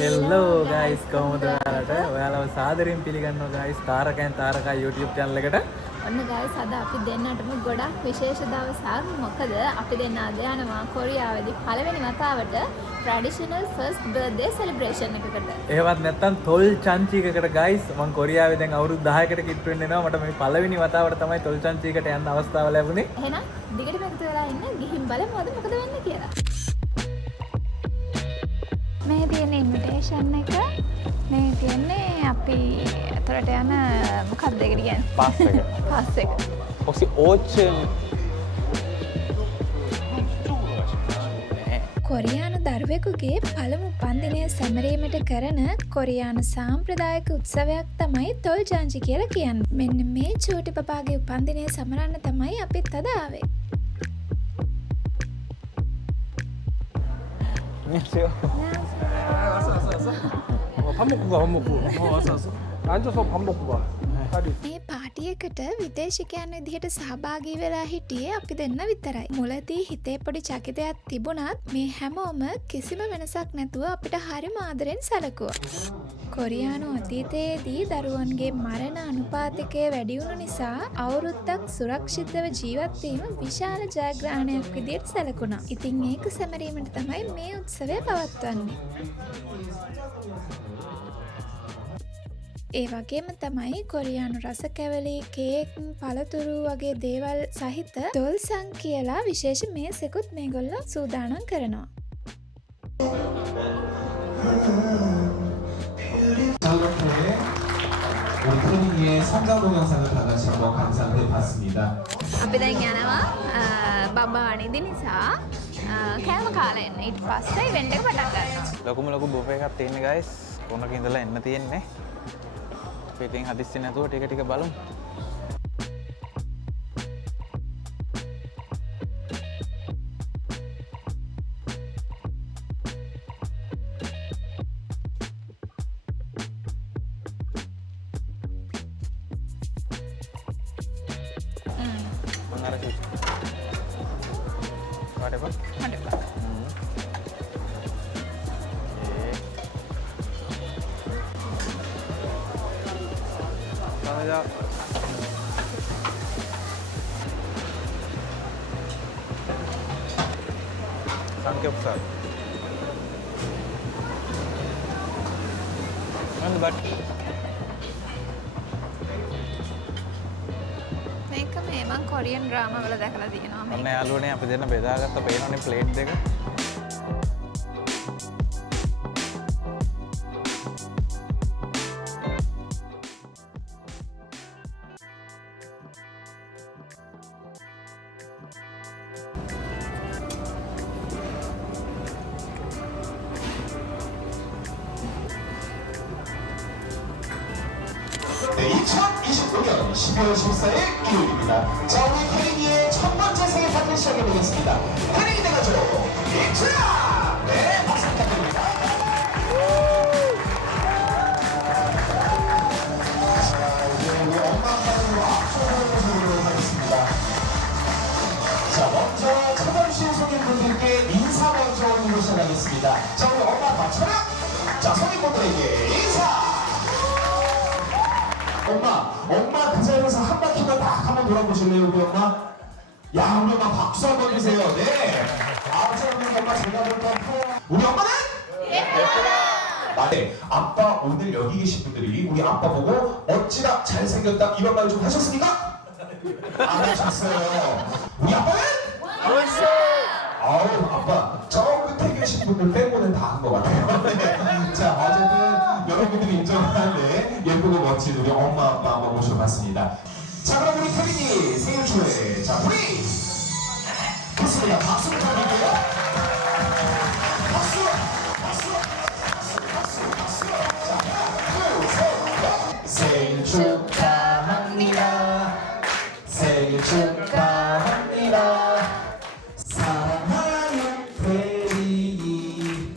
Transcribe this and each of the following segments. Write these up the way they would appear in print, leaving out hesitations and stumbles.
හෙල්ලෝ ගයිස් කොහොමද ඔයාලට? ඔයාලව සාදරයෙන් පිළිගන්නවා ගයිස් තාරකයන් තාරකා YouTube channel එකට. ඔන්න ගයිස් අද අපි දෙන්නටම ගොඩක් විශේෂ දවසක්. මොකද අපි දෙන්න අද යනවා කොරියාවේදී පළවෙනි වතාවට traditional first birthday celebration එකකට. එහෙවත් නැත්තම් තොල් චන්චිකකට ගයිස් මම කොරියාවේ දැන් අවුරුදු 10කට කිට්ටු වෙන්න එනවා. මට මේ පළවෙනි වතාවට තමයි තොල් චන්චිකට යන්න අවස්ථාව ලැබුණේ. එහෙනම් දිගටම එකතු වෙලා ඉන්න ගිහින් බලමු අද මොකද වෙන්නේ කියලා. මේ තියෙන ඉන්විටේෂන් එක මේ කියන්නේ අපි අතරට යන මොකක්ද ඒකට කියන්නේ පාස් එක. පාස් එක. 혹시 5층 කොරියානු දරුවෙකුගේ පළමු උපන්දිනය සැමරීමට කරන කොරියානු සාම්ප්‍රදායික උත්සවයක් තමයි තොල් ජාන්ජි කියලා කියන්නේ. මෙන්න මේ චූටි පපාගේ උපන්දිනය සමරන්න තමයි අපිත් අද ආවේ. 안녕하세요. 밥 먹고 가, 밥 먹고. 왔어. 앉아서 밥 먹고 가. 다리. මේ පාටියකට විදේශිකයන් විදිහට සහභාගී වෙලා හිටියේ අපි දෙන්න විතරයි. මුලදී හිතේ පොඩි චකිතයක් තිබුණත් මේ හැමෝම කිසිම වෙනසක් නැතුව අපිට හරිම ආදරෙන් සැලකුවා. කොරියානු අතීතයේදී දරුවන්ගේ මරණ අනුපාතිකය වැඩි වුණු නිසා අවුරුද්දක් සුරක්ෂිතව ජීවත් වීම විශාල ජයග්‍රහණයක් විදිහට සැලකුණා. ඉතින් ඒක සැමරීමට තමයි මේ උත්සවය පවත්වන්නේ. ඒ වගේම තමයි කොරියානු රස කැවලි, කේක්, පළතුරු වගේ දේවල් සහිත දොල්සන් කියලා විශේෂ මේසෙකුත් මේගොල්ලෝ සූදානම් කරනවා. 우리 태민이의 성장 동영상을 다 같이 한번 감상해 봤습니다. අපි දැන් යනවා බබා අනිදි නිසා කෑම කාලා එන්න. ඊට පස්සේ ඉවෙන්ට් එක පටන් ගන්නවා. ලොකුම ලොකු බුෆේ එකක් තියෙන්නේ ගයිස්. කොනක ඉඳලා එන්න තියෙන්නේ. අපි ඉතින් හදිස්සි නැතුව ටික ටික බලමු. මං අර කිව්වා. හඬපා. 감사합니다. 삼겹살. 근데 맛. මේක මේ මං කොරියන් ඩ්‍රාමා වල දැකලා තියෙනවා. ඔන්න යාළුවනේ අපි දෙන්න බෙදාගත්ත පේනවනේ ප්ලේට් දෙක. 네, 2025년 12월 14일 일요일입니다. 자, 우리 태민이의 첫 번째 생일 파티 시작해 보겠습니다. 태민이 대가족 인트라! 네, 박수 부탁드립니다. 자, 이제 우리 엄마 아빠로 앞서보도록 하겠습니다. 자, 먼저 찾아주신 손님분들께 인사 먼저 올리고 시작하겠습니다. 자, 우리 엄마 아빠 촬영! 자, 손님분들에게 인사! 엄마 그 자리에서 한 바퀴만 딱 한번 돌아보실래요, 우리 엄마? 야, 우리 엄마 박수 한번 주세요. 네. 아, 우리 엄마 제가 볼까 우리 엄마는? 예쁘다. 네. 아빠 오늘 여기 계신 분들이 우리 아빠 보고 어찌나 잘생겼다 이런 말 좀 하셨습니까? 안 하셨어요. 우리 아빠는? 멋있어. 아우, 아빠 저 끝에 계신 분들 빼고는 다 한 것 같아요. 네. 자, 어쨌든 여러분들이 인정하는데 예쁘고 멋진 우리 엄마 아빠 한번 모셔봤습니다. 자, 그럼 우리 태민이 생일 축하해. 자, 프리즈! 좋습니다. 박수 부탁드릴게요. 박수! 박수! 박수! 박수! 자, 하나, 둘, 셋, 넷! 생일 축하합니다. 생일 축하합니다. 사랑하는 태민이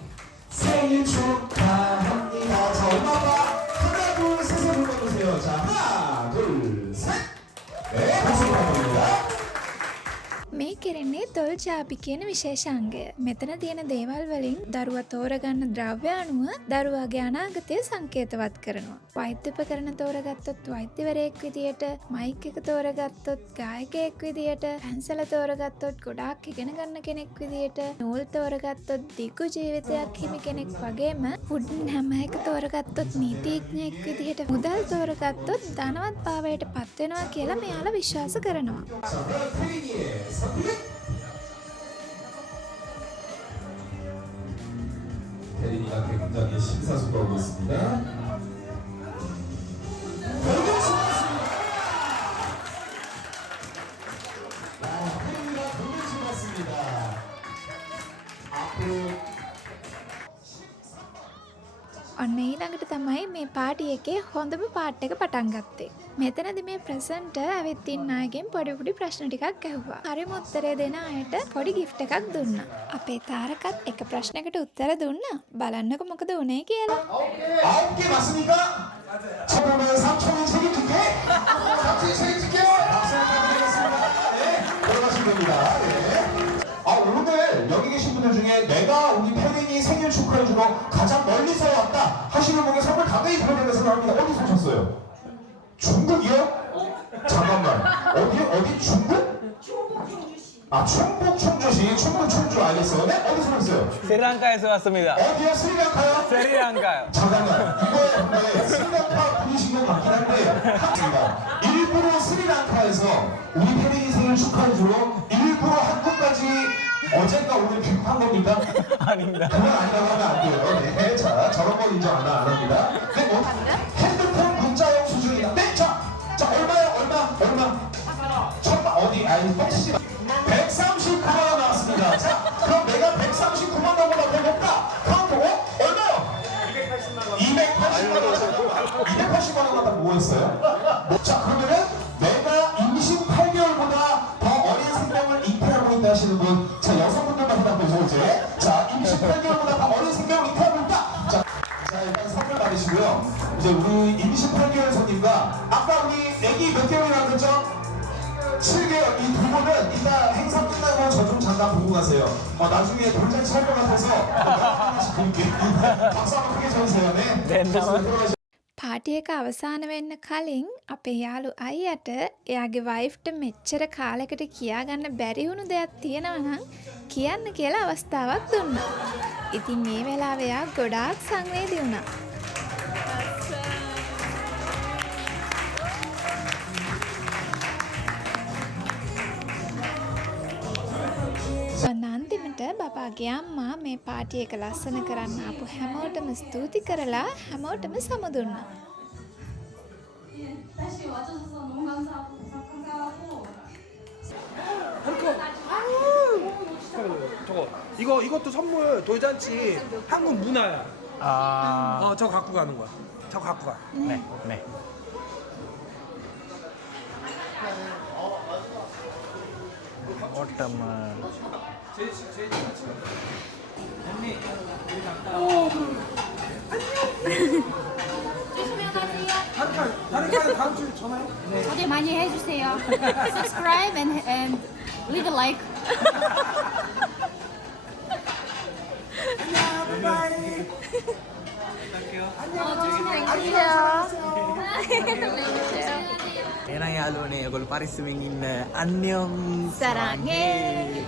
생일 축하합니다. 자, 엄마가 하나, 둘, 셋을 불러주세요. 자, 하나, 둘, 셋. 네, 박수 부탁드립니다. මේ කෙරෙන්නේ තොල් අපි කියන විශේෂාංගය. මෙතන තියෙන දේවල් වලින් දරුවා තෝරගන්න ද්‍රව්‍ය අනුව දරුවාගේ අනාගතය සංකේතවත් කරනවා. වෛද්‍ය උපකරණ තෝරගත්තොත් වෛද්‍යවරයෙක් විදියට, මයික් එක තෝරගත්තොත් ගායකයෙක් විදියට, පැන්සල තෝරගත්තොත් ගොඩාක් ඉගෙන ගන්න කෙනෙක් විදියට, නූල් තෝරගත්තොත් දිගු ජීවිතයක් හිමි කෙනෙක් වගේම වුඩන් හැම එක තෝරගත්තොත් නීතිඥයෙක් විදියට, මුදල් තෝරගත්තොත් ධනවත් භාවයට පත් වෙනවා කියලා මෙයාලා විශ්වාස කරනවා. 혜린이가 굉장히 심사숙고하고 있습니다. 혜린이가 돌을 치렀습니다. 앞으로 ඔන්න ඊළඟට තමයි මේ පාටි එකේ හොඳම පාට් එක පටන් ගත්තේ. මෙතනදි මේ ප්‍රසන්ටර් ඇවිත් ඉන්න අයගෙන් පොඩි ප්‍රශ්න ටිකක් ඇහුවා. හරිම උත්තරේ දෙන අයට පොඩි ගිෆ්ට් එකක් දුන්නා. අපේ තාරකත් එක ප්‍රශ්නයකට උත්තර දුන්නා. බලන්නකො මොකද උනේ කියලා. 9개 맞습니까? 처음에 3천원 책임질게. 3천원 책임질게. 박수 한번 드리겠습니다. 네, 들어가시면 됩니다. 네. 오늘 여기 계신 분들 중에 내가 우리 혜린이 생일 축하해주러 가장 멀리서 왔다 하시는 분께 선물 당연히 드려야 생각합니다. 어디서 오셨어요? 중국이요? 잠깐만. 어디요? 어디? 중국? 충북 충주시. 충북 충주 알겠어요. 네? 어디서 오셨어요? 스리랑카에서 왔습니다. 어디요? 스리랑카요? 스리랑카요. 잠깐만. 이거 스리랑카 분이신 것 같긴 한데 맞습니다. 일부러 스리랑카에서 우리 혜린이 생일 축하해주러 일부러 한국까지 어젠가 오늘 귀국한 겁니까? 아닙니다. 그건 아니라고 하면 안 돼요. 네, 자, 저런 건 인정 안 합니다. 네, 뭐 핸드폰 문자용 수준이다. 네, 자, 얼마요? 얼마? 천만 어디? 아니, 뻥치지 마. 139만 원 나왔습니다. 자, 그럼 내가 139만 원보다 더 높다. 카운트 5? 얼마요? 280만 원. 280만 원 갖다 뭐 했어요? 자, 그러면은 내가 임신 8개월보다 더 어린 생명을 잉태하고 있다 하시는 분, 자, 여성분들만 대답해줘, 이제. 자, 임신 8개월보다 더 어린 생명을 잉태하고 있다. 자, 일단 선물 받으시고요. 이제 우리 임신 8개월 손님과 아까 우리 애기 몇 개월이라고 그랬죠? 7개월. 이 두 분은 이따 행사 끝나고 저 좀 잠깐 보고 가세요. 나중에 돌잔치 할 것 같아서 하나씩 볼게요. 박수 한번 크게 쳐주세요. 네. 네, 들어가시죠. පාටි එක අවසාන වෙන්න කලින් අපේ යාළු අයියට එයාගේ වයිෆ්ට මෙච්චර කාලෙකට කියාගන්න බැරි වුණු දෙයක් තියෙනවා නම් කියන්න කියලා අවස්ථාවක් දුන්නා. ඉතින් මේ වෙලාවේ එයා ගොඩාක් සංවේදී වුණා. අන්තිමට බබාගේ අම්මා මේ පාටි එක ලස්සන කරන්න ආපු හැමෝටම ස්තුති කරලා හැමෝටම සමුදුන්නා. 다시 와주셔서 너무 감사하고 저거 이것도 선물 돌잔치 한국 문화야. 저거 갖고 가는 거야. 저거 갖고 가. 네, 네. 오트만. 다른 다음 주에 전화해. 저도 많이 해주세요. Subscribe and leave a like. එහෙනම් යාළුවනේ ඔයගොල්ලෝ පරිස්සමින් ඉන්න. අන්‍යම් සරංගේ